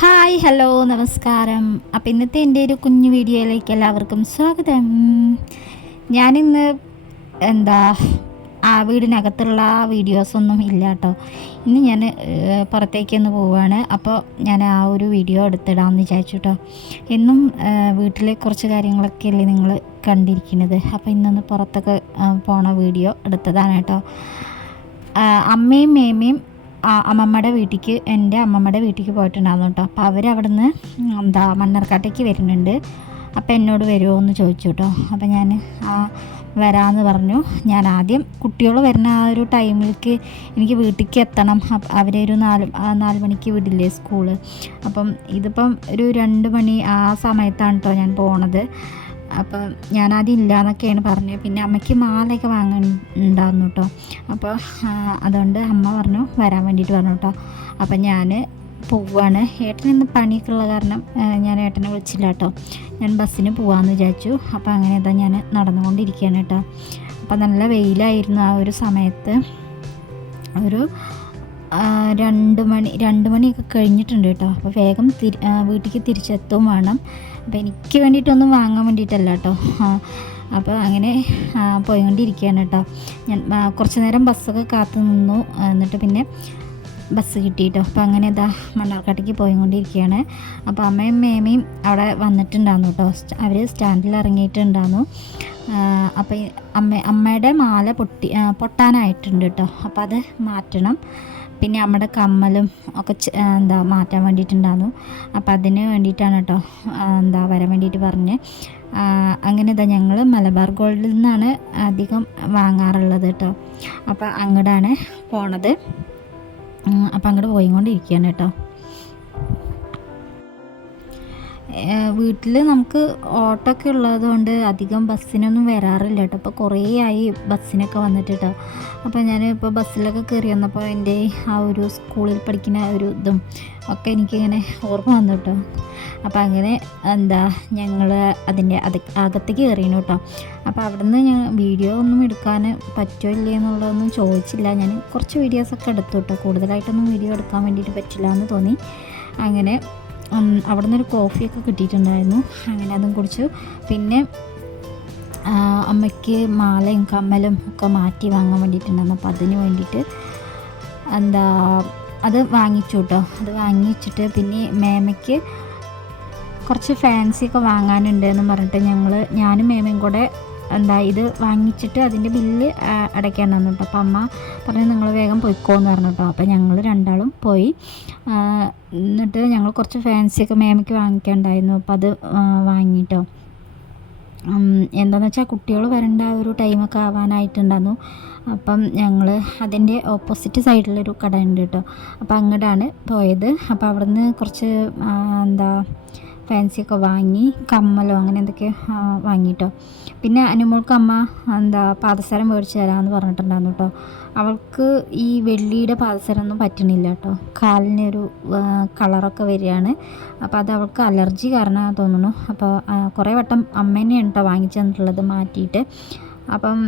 Hi hello നമസ്കാരം. അപ്പം ഇന്നത്തെ എന്റെ ഒരു കുഞ്ഞു വീഡിയോയിലേക്ക് എല്ലാവർക്കും സ്വാഗതം. ഞാനിന്ന് എന്താ ആ വീടിനകത്തുള്ള വീഡിയോസൊന്നും ഇല്ല കേട്ടോ ഇന്ന് ഞാൻ പുറത്തേക്കൊന്ന് പോവുകയാണ് അപ്പോൾ ഞാൻ ആ ഒരു വീഡിയോ എടുത്തിടാമെന്ന് വിചാരിച്ചു കേട്ടോ എന്നും വീട്ടിലെ കുറച്ച് കാര്യങ്ങളൊക്കെ അല്ലേ നിങ്ങൾ കണ്ടിരിക്കുന്നത്. അപ്പോൾ ഇന്നൊന്ന് പുറത്തൊക്കെ പോണ വീഡിയോ എടുത്തതാണ് കേട്ടോ. അമ്മയും മേമയും അമ്മമ്മയുടെ വീട്ടിലേക്ക് എന്റെ അമ്മമ്മയുടെ വീട്ടിലേക്ക് പോയിട്ടുണ്ടായിരുന്നു കേട്ടോ. അപ്പോൾ അവർ നിന്ന് എന്താ മണ്ണർക്കാട്ടേക്ക് വരുന്നുണ്ട്. അപ്പോൾ എന്നോട് വരുമോ എന്ന് ചോദിച്ചു കേട്ടോ. അപ്പോൾ ഞാൻ ആ വരാമെന്ന് പറഞ്ഞു. ഞാൻ ആദ്യം കുട്ടികൾ വരുന്ന ആ ഒരു ടൈമിലേക്ക് എനിക്ക് വീട്ടിലേക്ക് എത്തണം. അവരൊരു അവരെ ഒരു നാല് നാല് മണിക്ക് വിടില്ലേ സ്കൂൾ. അപ്പം ഇതിപ്പം ഒരു രണ്ട് മണി ആ സമയത്താണ് കേട്ടോ ഞാൻ പോണത്. അപ്പം ഞാനാദ്യം ഇല്ല എന്നൊക്കെയാണ് പറഞ്ഞത്. പിന്നെ അമ്മയ്ക്ക് മാലയൊക്കെ വാങ്ങുന്നുണ്ടായിരുന്നു കേട്ടോ അപ്പോൾ അതുകൊണ്ട് അമ്മ പറഞ്ഞു വരാൻ വേണ്ടിയിട്ട് പറഞ്ഞു കേട്ടോ അപ്പം ഞാൻ പോവാണ്. ഏട്ടൻ ഇന്ന് പണിയൊക്കെ ഉള്ള കാരണം ഞാൻ ഏട്ടനെ വിളിച്ചില്ല കേട്ടോ ഞാൻ ബസ്സിന് പോവാമെന്ന് വിചാരിച്ചു. അപ്പോൾ അങ്ങനെ ഇതാ ഞാൻ നടന്നുകൊണ്ടിരിക്കുകയാണ് കേട്ടോ അപ്പോൾ നല്ല വെയിലായിരുന്നു ആ ഒരു സമയത്ത്. ഒരു രണ്ട് മണി രണ്ട് മണിയൊക്കെ കഴിഞ്ഞിട്ടുണ്ട് കേട്ടോ. അപ്പോൾ വേഗം തിരി വീട്ടിലേക്ക് തിരിച്ചെത്തും വേണം. അപ്പോൾ എനിക്ക് വേണ്ടിയിട്ടൊന്നും വാങ്ങാൻ വേണ്ടിയിട്ടല്ല കേട്ടോ. അപ്പോൾ അങ്ങനെ പോയിക്കൊണ്ടിരിക്കുകയാണ് കേട്ടോ. ഞാൻ കുറച്ച് നേരം ബസ്സൊക്കെ കാത്തു നിന്നു. എന്നിട്ട് പിന്നെ ബസ് കിട്ടിയിട്ടോ. അപ്പോൾ അങ്ങനെ ഇതാ മണ്ണാർക്കാട്ടേക്ക് പോയിക്കൊണ്ടിരിക്കുകയാണ് അപ്പോൾ അമ്മയും മേമയും അവിടെ വന്നിട്ടുണ്ടായിരുന്നു കേട്ടോ. അവർ സ്റ്റാൻഡിൽ ഇറങ്ങിയിട്ടുണ്ടായിരുന്നു. അപ്പോൾ അമ്മ അമ്മയുടെ മാല പൊട്ടി പൊട്ടാനായിട്ടുണ്ട് കേട്ടോ. അപ്പോൾ അത് മാറ്റണം. പിന്നെ അമ്മയുടെ കമ്മലും ഒക്കെ എന്താ മാറ്റാൻ വേണ്ടിയിട്ടുണ്ടായിരുന്നു. അപ്പോൾ അതിന് വേണ്ടിയിട്ടാണ് കേട്ടോ എന്താ വരാൻ വേണ്ടിയിട്ട് പറഞ്ഞ്. അങ്ങനെ ഇതാ ഞങ്ങൾ മലബാർ ഗോൾഡിൽ നിന്നാണ് അധികം വാങ്ങാറുള്ളത് കേട്ടോ. അപ്പോൾ അങ്ങോട്ടാണ് പോണത്. ഉം, അപ്പോൾ അങ്ങോട്ട് പോയിക്കൊണ്ടിരിക്കുകയാണ് കേട്ടോ. വീട്ടിൽ നമുക്ക് ഓട്ടോക്കെ ഉള്ളതുകൊണ്ട് ഉള്ളത് കൊണ്ട് അധികം ബസ്സിനൊന്നും വരാറില്ല കേട്ടോ. അപ്പോൾ കുറേ ആയി ബസ്സിനൊക്കെ വന്നിട്ട് അപ്പോൾ ഞാൻ ഇപ്പോൾ ബസ്സിലൊക്കെ കയറി വന്നപ്പോൾ എന്റെ ആ ഒരു സ്കൂളിൽ പഠിക്കുന്ന ഒരു ഇതും ഒക്കെ എനിക്കിങ്ങനെ ഓർമ്മ വന്നു കേട്ടോ. അപ്പോൾ അങ്ങനെ എന്താ ഞങ്ങൾ അതിന്റെ അത് അകത്തേക്ക് കയറിയാണ് കേട്ടോ. അപ്പോൾ അവിടുന്ന് ഞാൻ വീഡിയോ ഒന്നും എടുക്കാൻ പറ്റുമോ ഇല്ലേ എന്നുള്ളതൊന്നും ചോദിച്ചില്ല. ഞാൻ കുറച്ച് വീഡിയോസൊക്കെ എടുത്തു കേട്ടോ. കൂടുതലായിട്ടൊന്നും വീഡിയോ എടുക്കാൻ വേണ്ടിയിട്ട് പറ്റില്ല എന്ന് തോന്നി. അങ്ങനെ അവിടെ നിന്നൊരു കോഫിയൊക്കെ കിട്ടിയിട്ടുണ്ടായിരുന്നു. അങ്ങനെ അതും കുടിച്ചു. പിന്നെ അമ്മയ്ക്ക് മാലയും കമ്മലും ഒക്കെ മാറ്റി വാങ്ങാൻ വേണ്ടിയിട്ടുണ്ടായിരുന്നു. അപ്പോൾ അതിന് വേണ്ടിയിട്ട് എന്താ അത് വാങ്ങിച്ചു കേട്ടോ. അത് വാങ്ങിച്ചിട്ട് പിന്നെ മേമയ്ക്ക് കുറച്ച് ഫാൻസി ഒക്കെ വാങ്ങാനുണ്ട് എന്ന് പറഞ്ഞിട്ട് ഞങ്ങൾ ഞാനും മേമയും കൂടെ എന്താ ഇത് വാങ്ങിച്ചിട്ട് അതിന്റെ ബില്ല് അടയ്ക്കാൻ തന്നു കേട്ടോ അപ്പോൾ അമ്മ പറഞ്ഞു നിങ്ങൾ വേഗം പോയിക്കോ എന്ന് പറഞ്ഞു കേട്ടോ. അപ്പോൾ ഞങ്ങൾ രണ്ടാളും പോയി. എന്നിട്ട് ഞങ്ങൾ കുറച്ച് ഫാൻസിയൊക്കെ മേമയ്ക്ക് വാങ്ങിക്കാനുണ്ടായിരുന്നു. അപ്പോൾ അത് വാങ്ങിട്ടോ എന്താണെന്ന് വെച്ചാൽ കുട്ടികൾ വരേണ്ട ഒരു ടൈമൊക്കെ ആവാനായിട്ടുണ്ടായിരുന്നു. അപ്പം ഞങ്ങൾ അതിന്റെ ഓപ്പോസിറ്റ് സൈഡിലൊരു കട ഉണ്ട് കേട്ടോ. അപ്പോൾ അങ്ങോട്ടാണ് പോയത്. അപ്പോൾ അവിടുന്ന് കുറച്ച് എന്താ ഫാൻസിയൊക്കെ വാങ്ങി കമ്മലോ അങ്ങനെ എന്തൊക്കെ വാങ്ങിയിട്ടോ പിന്നെ അനുമോൾക്ക് അമ്മ എന്താ പാദസരം മേടിച്ച് തരാമെന്ന് പറഞ്ഞിട്ടുണ്ടായിരുന്നു കേട്ടോ. അവൾക്ക് ഈ വെള്ളിയുടെ പാദസരം ഒന്നും പറ്റണില്ല കേട്ടോ. കാലിനൊരു കളറൊക്കെ വരികയാണ്. അപ്പോൾ അത് അവൾക്ക് അലർജി കാരണമാണെന്ന് തോന്നുന്നു. അപ്പോൾ കുറേ വട്ടം അമ്മേനെയാണ് കേട്ടോ വാങ്ങിച്ചു തന്നിട്ടുള്ളത് മാറ്റിയിട്ട്. അപ്പം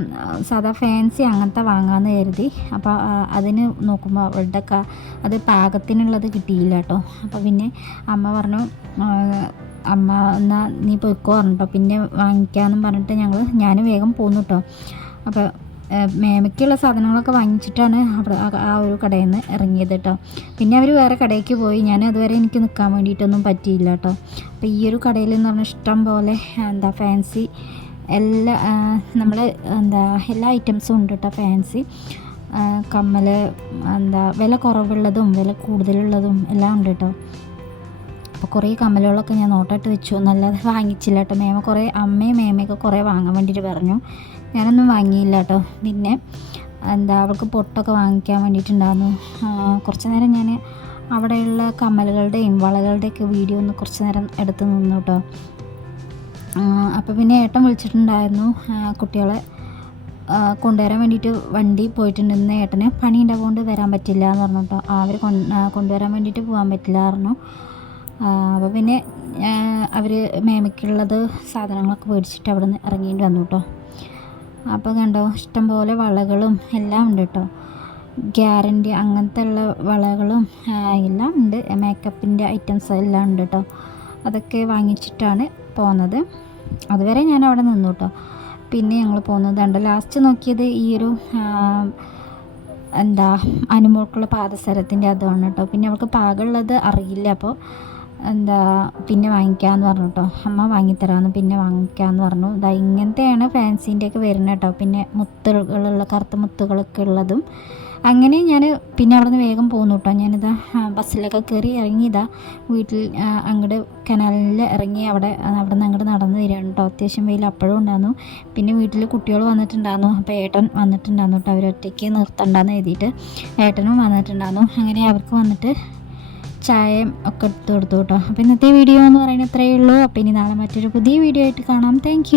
സാധാ ഫാൻസി അങ്ങനത്തെ വാങ്ങാമെന്ന് കരുതി. അപ്പോൾ അതിന് നോക്കുമ്പോൾ അവളുടെ അത് പാകത്തിനുള്ളത് കിട്ടിയില്ല കേട്ടോ അപ്പോൾ പിന്നെ അമ്മ പറഞ്ഞു അമ്മ എന്നാൽ നീ പൊയ്ക്കോ പറഞ്ഞിട്ടോ പിന്നെ വാങ്ങിക്കാമെന്നും പറഞ്ഞിട്ട് ഞങ്ങൾ ഞാൻ വേഗം പോന്നു കേട്ടോ അപ്പോൾ മേമയ്ക്കുള്ള സാധനങ്ങളൊക്കെ വാങ്ങിച്ചിട്ടാണ് അവിടെ ആ- ആ ഒരു കടയിൽ നിന്ന് ഇറങ്ങിയത് കേട്ടോ പിന്നെ അവർ വേറെ കടയ്ക്ക് പോയി. ഞാൻ അതുവരെ എനിക്ക് നിൽക്കാൻ വേണ്ടിയിട്ടൊന്നും പറ്റിയില്ല കേട്ടോ അപ്പോൾ ഈ ഒരു കടയിൽ എന്ന് പറഞ്ഞാൽ ഇഷ്ടം പോലെ എന്താ ഫാൻസി എല്ലാ നമ്മൾ എന്താ എല്ലാ ഐറ്റംസും ഉണ്ട് കേട്ടോ ഫാൻസി കമ്മൽ എന്താ വില കുറവുള്ളതും വില കൂടുതലുള്ളതും എല്ലാം ഉണ്ട് കേട്ടോ അപ്പോൾ കുറേ കമ്മലുകളൊക്കെ ഞാൻ നോട്ടായിട്ട് വെച്ചു. നല്ല വാങ്ങിച്ചില്ല കേട്ടോ മേമ കുറേ അമ്മയും മേമയൊക്കെ കുറേ വാങ്ങാൻ വേണ്ടിയിട്ട് പറഞ്ഞു. ഞാനൊന്നും വാങ്ങിയില്ല കേട്ടോ പിന്നെ എന്താ അവൾക്ക് പൊട്ടൊക്കെ വാങ്ങിക്കാൻ വേണ്ടിയിട്ടുണ്ടായിരുന്നു കുറച്ച് നേരം ഞാൻ അവിടെയുള്ള കമ്മലുകളുടെയും വളകളുടെയൊക്കെ വീഡിയോ ഒന്ന് കുറച്ച് നേരം എടുത്ത് നിന്നു കേട്ടോ അപ്പോൾ പിന്നെ ഏട്ടൻ വിളിച്ചിട്ടുണ്ടായിരുന്നു കുട്ടികളെ കൊണ്ടുവരാൻ വേണ്ടിയിട്ട് വണ്ടി പോയിട്ടുണ്ടെന്ന് ഏട്ടന് പണി ഉണ്ടാകൊണ്ട് വരാൻ പറ്റില്ല എന്ന് പറഞ്ഞു അവർ കൊണ്ടുവരാൻ വേണ്ടിയിട്ട് പോകാൻ പറ്റില്ല പറഞ്ഞു. അപ്പോൾ പിന്നെ അവർ മേമയ്ക്കുള്ളത് സാധനങ്ങളൊക്കെ മേടിച്ചിട്ട് അവിടെ നിന്ന് ഇറങ്ങിയിട്ട് വന്നു കേട്ടോ. അപ്പോൾ കണ്ടോ ഇഷ്ടംപോലെ വളകളും എല്ലാം ഉണ്ട് കേട്ടോ. ഗ്യാരന്റി അങ്ങനത്തെ ഉള്ള വളകളും എല്ലാം ഉണ്ട്. മേക്കപ്പിന്റെ ഐറ്റംസ് എല്ലാം ഉണ്ട് കേട്ടോ. അതൊക്കെ വാങ്ങിച്ചിട്ടാണ് പോകുന്നത് അതുവരെ ഞാൻ അവിടെ നിന്നു കേട്ടോ പിന്നെ ഞങ്ങൾ പോകുന്നത് കണ്ടോ? ലാസ്റ്റ് നോക്കിയത് ഈ ഒരു എന്താ അനുമോൾക്കുള്ള പാദസരത്തിന്റെ അതാണ് കേട്ടോ. പിന്നെ അവൾക്ക് പാകമുള്ളത് അറിയില്ല അപ്പോൾ എന്താ പിന്നെ വാങ്ങിക്കാമെന്ന് പറഞ്ഞു കേട്ടോ. അമ്മ വാങ്ങിത്തരാമെന്ന് പിന്നെ വാങ്ങിക്കാമെന്ന് പറഞ്ഞു. ഇതാ ഇങ്ങനത്തെയാണ് ഫാൻസിന്റെയൊക്കെ വരുന്നത് കേട്ടോ. പിന്നെ മുത്തുകളുള്ള കറുത്ത മുത്തുകളൊക്കെ ഉള്ളതും അങ്ങനെ ഞാൻ പിന്നെ അവിടെ നിന്ന് വേഗം പോന്നു കേട്ടോ ഞാനിതാ ബസ്സിലൊക്കെ കയറി ഇറങ്ങിയതാ വീട്ടിൽ അങ്ങോട്ട് കനാലിൽ ഇറങ്ങി അവിടെ അവിടെ നിന്ന് അങ്ങോട്ട് നടന്ന് വരികയാണ് കേട്ടോ അത്യാവശ്യം വെയിൽ അപ്പോഴും ഉണ്ടായിരുന്നു. പിന്നെ വീട്ടിൽ കുട്ടികൾ വന്നിട്ടുണ്ടായിരുന്നു. അപ്പോൾ ഏട്ടൻ വന്നിട്ടുണ്ടായിരുന്നു കേട്ടോ അവരൊറ്റയ്ക്ക് നിർത്തണ്ടെന്ന് എഴുതിയിട്ട് ഏട്ടനും വന്നിട്ടുണ്ടായിരുന്നു. അങ്ങനെ അവർക്ക് വന്നിട്ട് ചായയും ഒക്കെ എടുത്ത് കൊടുത്തു കേട്ടോ അപ്പോൾ ഇന്നത്തെ വീഡിയോ എന്ന് പറയുന്നത് ഇത്രയേ ഉള്ളൂ. അപ്പോൾ ഇനി നാളെ മറ്റൊരു പുതിയ വീഡിയോ ആയിട്ട് കാണാം. താങ്ക്